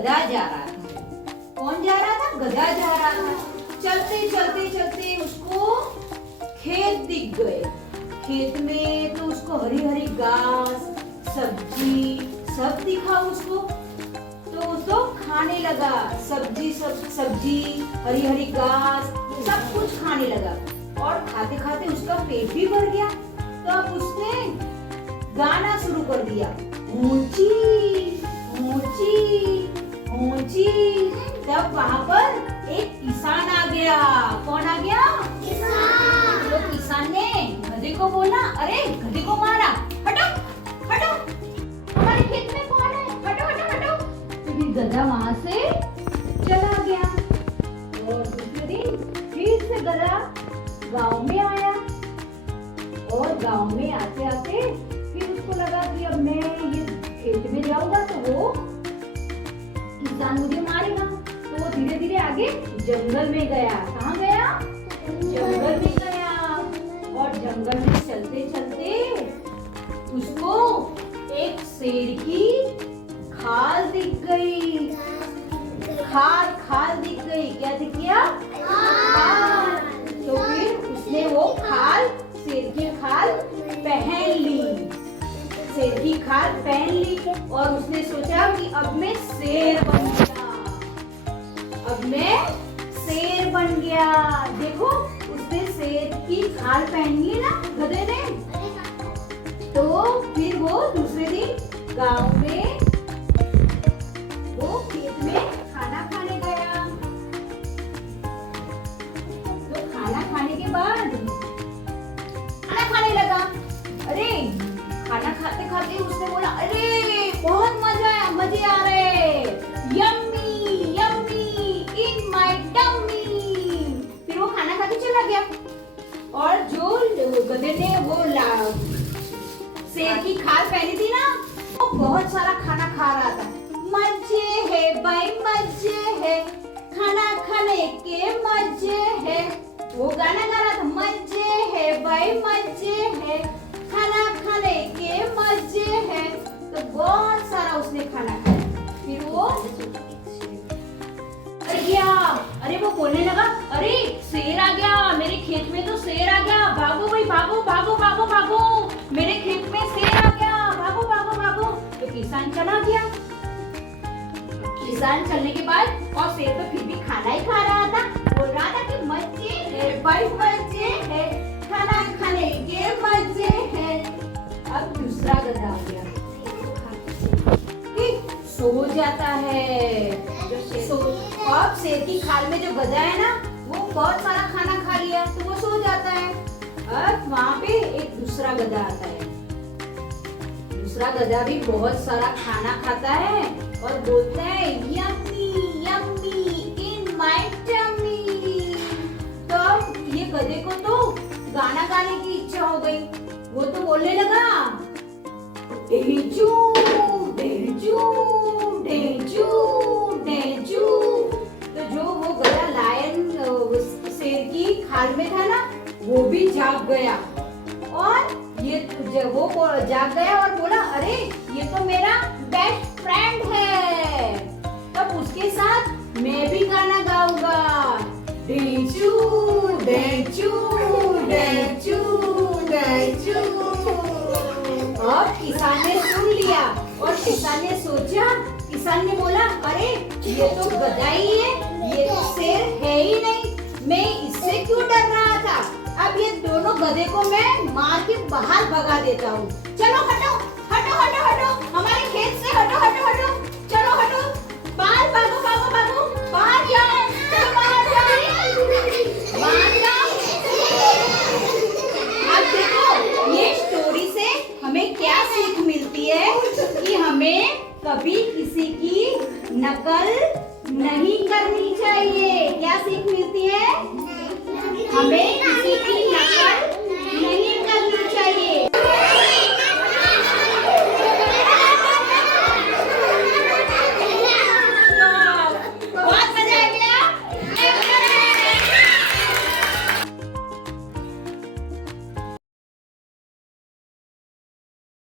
गधा जा रहा था। कौन जा रहा था? गधा जा रहा था। चलते चलते चलते उसको खेत दिख गए। खेत में तो उसको हरी हरी घास, सब्जी सब दिखा उसको। तो उसको खाने लगा। सब्जी हरी हरी घास सब कुछ खाने लगा और खाते खाते उसका पेट भी भर गया। तो अब उसने गाना शुरू कर दिया, ऊंची ऊंची ऊंची। तब वहां पर एक किसान आ गया। कौन आ गया? किसान। तो किसान ने गधे को बोला, अरे गधे को मारा, हटो हटो, हमारे खेत में कौन है, हटो हटो हटो। तो फिर गधा वहां से चला गया। और दूसरे दिन फिर से गधा गांव में आया और गांव में आते आते फिर उसको लगा कि अब मैं ये खेत में जाऊंगा तो वो किसान मुझे मारेगा। तो वो धीरे धीरे आगे जंगल में गया। कहाँ गया? जंगल में गया। और जंगल में चलते चलते उसको एक शेर की खाल दिख गई। खाल दिख गई। क्या दिख गया? खाल। तो फिर उसने वो खाल, शेर की खाल पहन ली। शेर की खाल पहन ली और उसने सोचा कि अब मैं शेर बन गया। अब मैं शेर बन गया। देखो उसने शेर की खाल पहन ली ना गधे ने। तो फिर वो दूसरे दिन गांव में वो खेत में खाना खाने गया। तो खाना खाने के बाद खाना खाने लगा। अरे खाना खाते खाते उसने बोला, अरे बहुत मजे आ रहे, yummy yummy in my tummy. फिर वो खाना खा के चला गया। और जो गधे ने वो शेर की खाल पहनी थी ना, वो बहुत सारा खाना खा रहा था। मजे है भाई मजे है, खाना खाने के मजे है। वो गाना गा रहा था, मजे है भाई मजे है, खाना खाने के मजे है। तो बहुत सारा उसने खाना खाया। फिर वो अरे वो बोलने लगा, अरे शेर आ गया मेरे खेत में, तो शेर आ गया, भागो भाई भागो भागो भागो भागो, मेरे खेत में शेर आ गया, भागो भागो भागो। तो किसान चला गया। किसान चलने के बाद और शेर तो फिर भी खाना ही खा रहा था। बोल रहा था कि मजे है भाई मजे है, खाना खाने के मजे है। अब दूसरा गधा आ गया, सो जाता है। अब शेर की खाल में जो गधा है ना, वो बहुत सारा खाना खा लिया तो वो सो जाता है। अब वहाँ पे एक दूसरा गधा आता है। दूसरा गधा भी बहुत सारा खाना खाता है और बोलता है, yummy yummy in my tummy. तो ये गधे को तो गाना गाने की इच्छा हो गई। वो तो बोलने लगा, डेजू डेजू डेजू डेजू। तो जो वो गधा लायन शेर की खाल में था ना, वो भी जाग गया। और ये जब वो जाग गया और बोला, अरे ये तो मेरा बेस्ट फ्रेंड है, तब उसके साथ मैं भी गाना गाऊंगा, डेजू डेजू डेजू डेजू। और किसान ने सुन लिया और किसान ने सोचा, किसान ने बोला, अरे ये तो गधा ही है, ये तो शेर है ही नहीं, मैं इससे क्यों डर रहा था। अब ये दोनों गधे को मैं मार के बाहर भगा देता हूँ। चलो हटो हटो हटो हटो, हमारे खेत से हटो हटो हटो, चलो हटो, बाहर भागो भागो भागो, बाहर जाओ, चलो बाहर जाओ, बाहर जाओ। अब देखो ये स्टोरी से हमें क्या सीख मिलती है कि हमें कभी किसी की नकल नहीं करनी चाहिए। क्या सीख मिलती है? हमें किसी की नकल नहीं